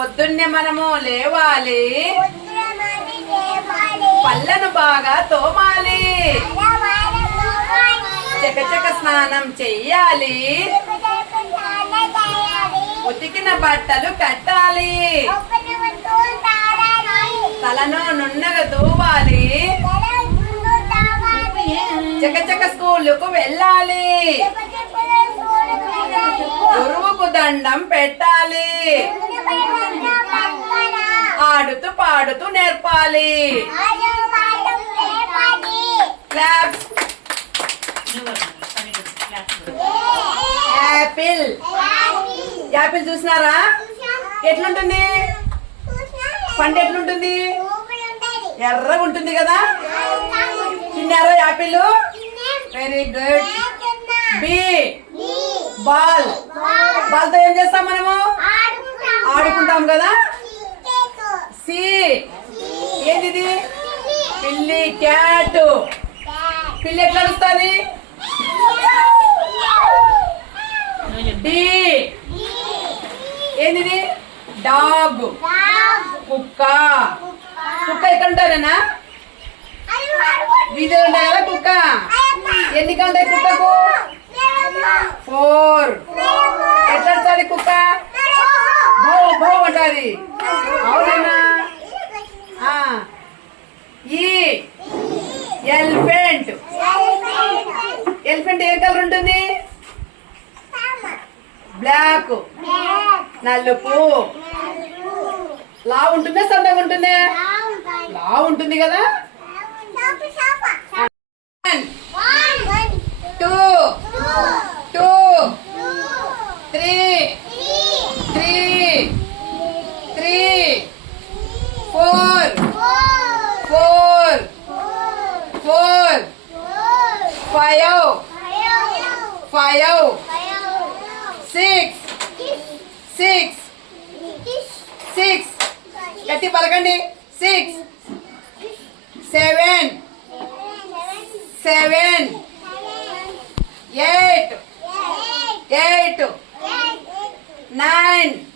పొద్దున్నే మనము లేవాలి, పళ్ళను బాగా తోమాలి, చకచక స్నానం చెయ్యాలి, ఉతికిన బట్టలు కట్టాలి, తలను నున్నగా దూవాలి, చకచక స్కూలుకు వెళ్ళాలి, గురువుకు దండం పెట్టాలి, ఆడుతూ పాడుతూ నేర్పాలి. క్లాప్స్. యాపిల్. యాపిల్ చూసినారా? ఎట్లుంటుంది పండు? ఎట్లుంటుంది? ఎర్రగా ఉంటుంది కదా. తిన్నారా apple? Very good. B. Ball. Ball తో ఏం చేస్తాం మనము? ఆడుకుంటాం కదా. సి. ఏంటిది? పిల్లి. క్యాట్. పిల్లి ఎట్లా అడుస్తుంది? డి. ఏంటిది? డాగ్. కుక్క. కుక్క ఎక్కడ ఉంటారేనా? వీధిలో ఉంటాయి కదా కుక్క. ఎన్ని కళ్ళు ఉంటాయి కుక్కకు? 4. ఎట్లా వస్తుంది కుక్క? భో భో అంటది. అవునా? ఈ. ఎలిఫెంట్. ఎలిఫెంట్ ఏ కలర్ ఉంటుంది? బ్లాక్. నలుపు. లావు ఉంటుందా సన్నగా ఉంటుందా? లావు ఉంటుంది కదా. 2 2 3 3 3 4 4 4 5 5 6 6 6 గట్టి పలకండి. 6 7 7 8 8 9